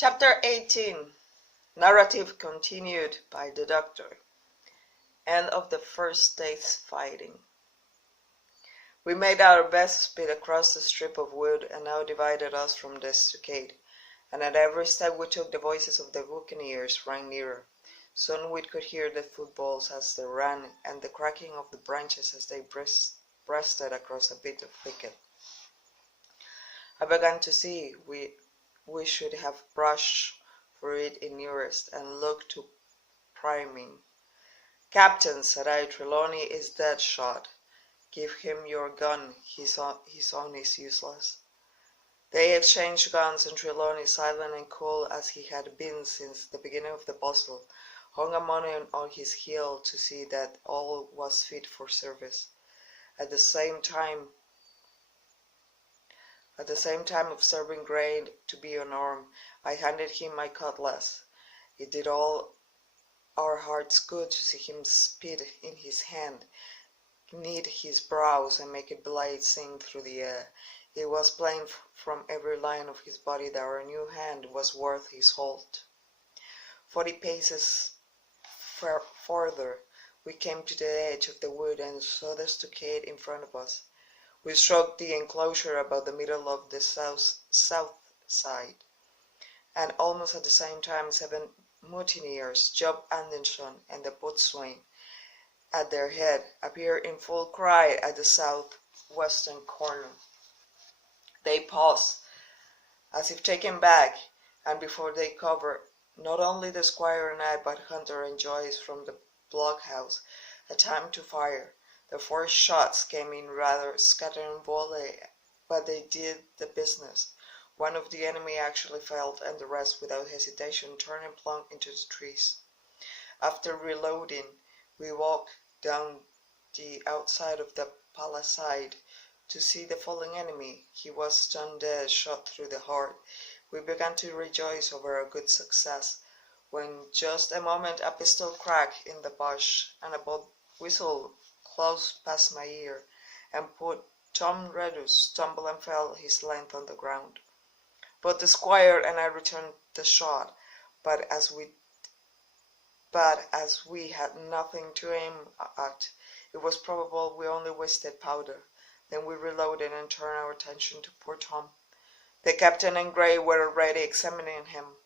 Chapter 18. Narrative continued by the Doctor. End of the first day's fighting. We made our best speed across the strip of wood and now divided us from the stockade, and at every step we took the voices of the buccaneers rang nearer. Soon we could hear the footfalls as they ran and the cracking of the branches as they breasted across a bit of thicket. I began to see we should have brushed for it in nearest and looked to priming. "Captain," said I, "Trelawney is dead shot. Give him your gun, his own is useless." They exchanged guns, and Trelawney, silent and cool as he had been since the beginning of the bustle, hung a moment on his heel to see that all was fit for service. At the same time observing Gray to be unarmed, I handed him my cutlass. It did all our hearts good to see him spit in his hand, knit his brows, and make a blade sing through the air. It was plain from every line of his body that our new hand was worth his halt. 40 paces farther, we came to the edge of the wood and saw the stockade in front of us. We struck the enclosure about the middle of the south side, and almost at the same time 7 mutineers, Job Anderson and the boatswain at their head, appeared in full cry at the southwestern corner. They paused, as if taken back, and before they covered not only the squire and I, but Hunter and Joyce from the blockhouse, had time to fire. The 4 shots came in rather scattering volley, but they did the business. One of the enemy actually fell, and the rest, without hesitation, turned and plunged into the trees. After reloading, we walked down the outside of the palisade to see the falling enemy. He was stone dead, shot through the heart. We began to rejoice over a good success, when just a moment a pistol cracked in the bush, and a bolt whistled close past my ear, and put Tom Redus tumble and fell his length on the ground. Both the squire and I returned the shot, but as we had nothing to aim at, it was probable we only wasted powder. Then we reloaded and turned our attention to poor Tom. The captain and Gray were already examining him,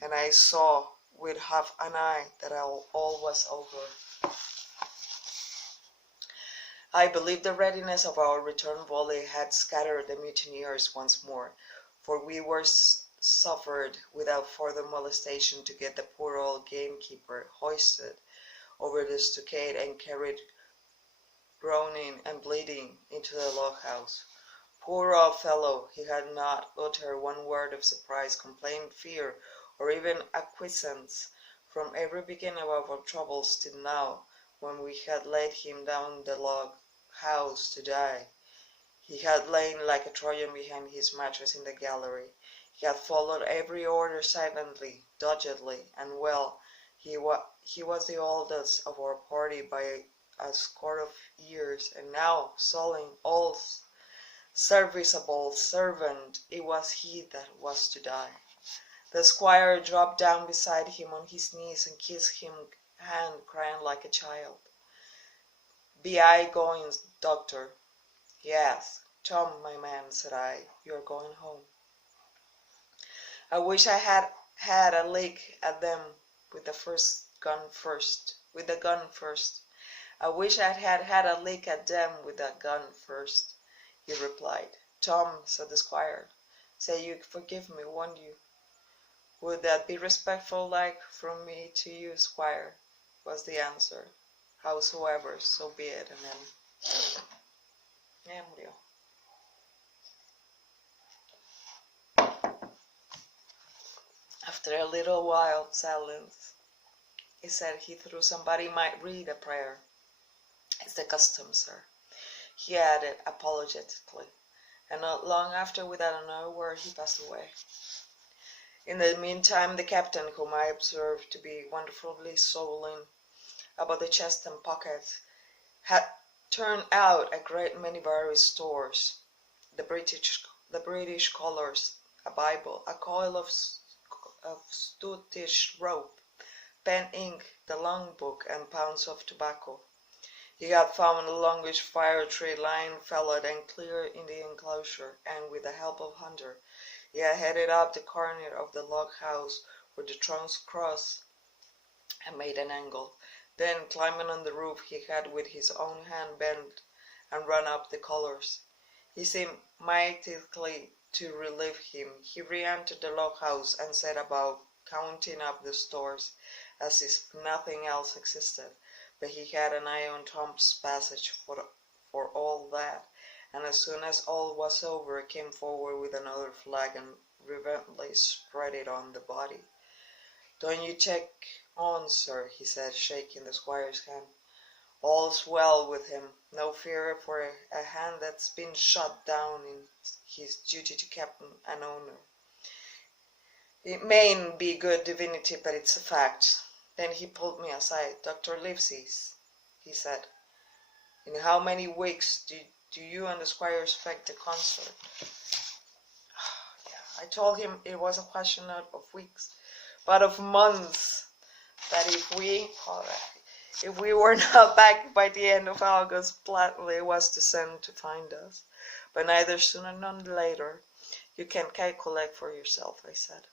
and I saw with half an eye that all was over. I believe the readiness of our return volley had scattered the mutineers once more, for we were suffered without further molestation to get the poor old gamekeeper hoisted over the stockade and carried groaning and bleeding into the log-house. Poor old fellow, he had not uttered one word of surprise, complaint, fear, or even acquiescence from every beginning of our troubles till now, when we had laid him down the log house to die. He had lain like a Trojan behind his mattress in the gallery. He had followed every order silently, doggedly, and well. He was the oldest of our party by a score of years, and now, sullen, old, serviceable servant, it was he that was to die. The squire dropped down beside him on his knees and kissed his hand, crying like a child. "Be I going, doctor?" "Yes, Tom, my man," said I, "you are going home." I wish I had had a lick at them with the gun first. I wish I had had a lick at them with that gun first, he replied. "Tom," said the squire, "say you forgive me, won't you?" "Would that be respectful like from me to you, squire?" was the answer. "Howsoever, so be it." And then murió. After a little while of silence, he said he thought somebody might read a prayer. "It's the custom, sir," he added apologetically, and not long after, without another word, he passed away. In the meantime, the captain, whom I observed to be wonderfully sullen about the chest and pockets, had turned out a great many various stores, the British colours, a Bible, a coil of of stoutish rope, pen, ink, the logbook, and pounds of tobacco. He had found a longish fire tree lying felled and clear in the enclosure, and with the help of Hunter, he had headed up the corner of the log house where the trunks crossed and made an angle. Then, climbing on the roof, he had with his own hand bent and run up the colors. He seemed mightily to relieve him. He re-entered the log house and set about counting up the stores, as if nothing else existed. But he had an eye on Tom's passage for all that, and as soon as all was over, came forward with another flag and reverently spread it on the body. "Don't you check on, sir," he said, shaking the squire's hand. "All's well with him. No fear for a hand that's been shot down in his duty to captain and owner. It mayn't be good divinity, but it's a fact." Then he pulled me aside. "Dr. Livesey," he said, "in how many weeks do you and the squire expect the concert?" I told him it was a question not of weeks, but of months. That if we were not back by the end of August, Bradley was to send to find us, but neither sooner nor later. "You can calculate for yourself," I said.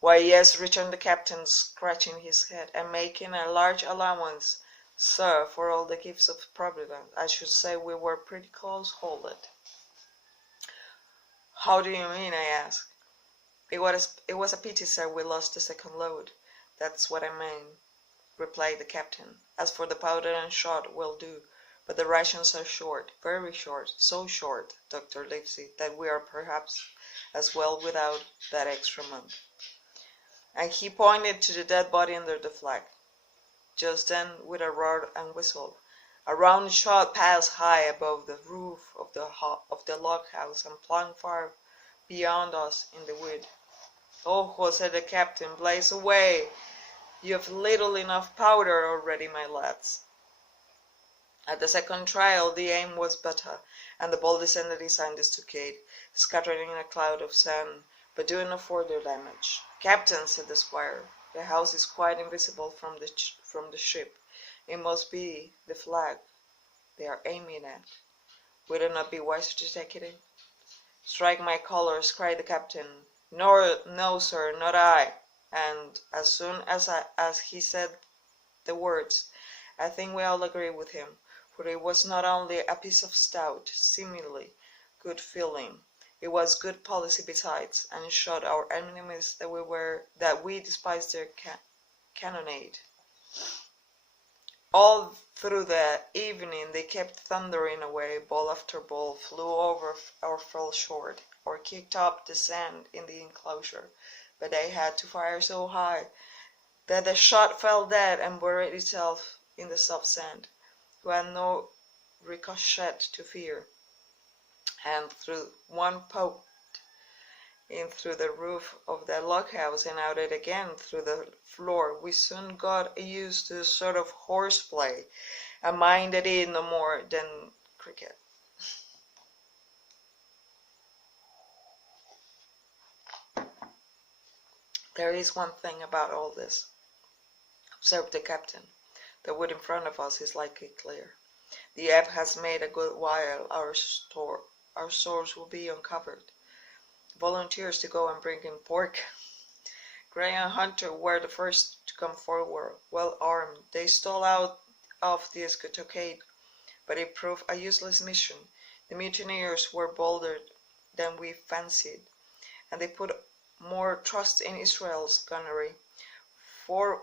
"Why, yes," returned the captain, scratching his head, "and making a large allowance, sir, for all the gifts of Providence. I should say we were pretty close-hauled." "How do you mean?" I asked. It was a pity, sir, we lost the second load. "That's what I mean," replied the captain. "As for the powder and shot, we'll do, but the rations are short, very short, so short, Dr. Livesey, that we are perhaps as well without that extra month." And he pointed to the dead body under the flag. Just then, with a roar and whistle, a round shot passed high above the roof of the log house and plunged far beyond us in the wood. "Oh," said the captain, "blaze away! You've little enough powder already, my lads." At the second trial the aim was better, and the ball descended behind the stockade, scattering a cloud of sand, but doing no further damage. "Captain," said the squire, "the house is quite invisible from the ship. It must be the flag they are aiming at. Would it not be wiser to take it in?" "Strike my colours," cried the captain. "No, sir, not I." And as soon as he said the words, I think we all agreed with him, for it was not only a piece of stout, seemingly good feeling, it was good policy besides, and showed our enemies that we despised their cannonade. All through the evening they kept thundering away. Ball after ball flew over or fell short, or kicked up the sand in the enclosure, but they had to fire so high that the shot fell dead and buried itself in the soft sand. We had no ricochet to fear, and through one poked in through the roof of the log house and out it again through the floor. We soon got used to a sort of horseplay, and minded it no more than cricket. "There is one thing about all this," observed the captain. "The wood in front of us is likely clear. The ebb has made a good while our stores will be uncovered. Volunteers to go and bring in pork." Gray and Hunter were the first to come forward, well armed. They stole out of the stockade, but it proved a useless mission. The mutineers were bolder than we fancied, and they put more trust in Israel's gunnery. Four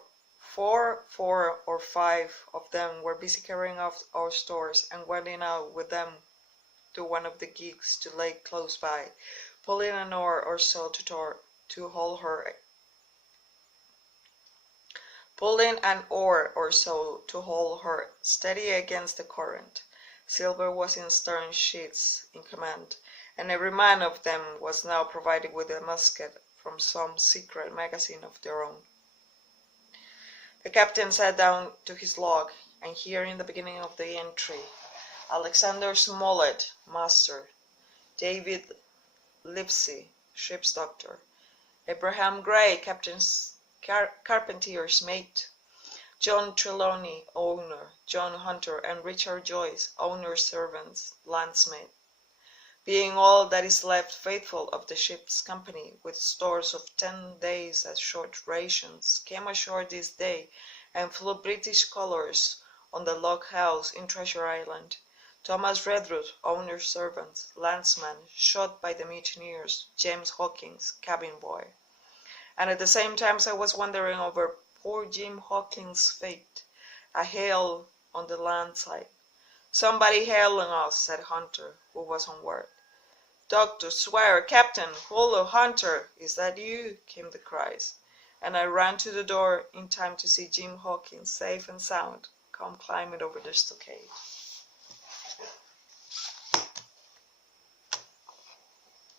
or five of them were busy carrying off our stores, and went out with them to one of the gigs to lay close by, pulling an oar or so to hold her steady against the current. Silver was in stern sheets in command, and every man of them was now provided with a musket from some secret magazine of their own. The captain sat down to his log, and here in the beginning of the entry, Alexander Smollett, master; David Livesey, ship's doctor; Abraham Gray, Captain's carpenter's mate. John Trelawney, owner. John Hunter and Richard Joyce, owner's servants, landsmen. Being all that is left faithful of the ship's company, with stores of 10 days as short rations, came ashore this day, and flew British colours on the log house in Treasure Island. Thomas Redruth, owner's servant, landsman, shot by the mutineers, James Hawkins, cabin boy. And at the same time I was wondering over poor Jim Hawkins' fate, a hail on the land side. Somebody hailing us, said Hunter, who was on word. Doctor, Swire, Captain, Hullo, Hunter, is that you? Came the cries, and I ran to the door in time to see Jim Hawkins, safe and sound, come climbing over the stockade.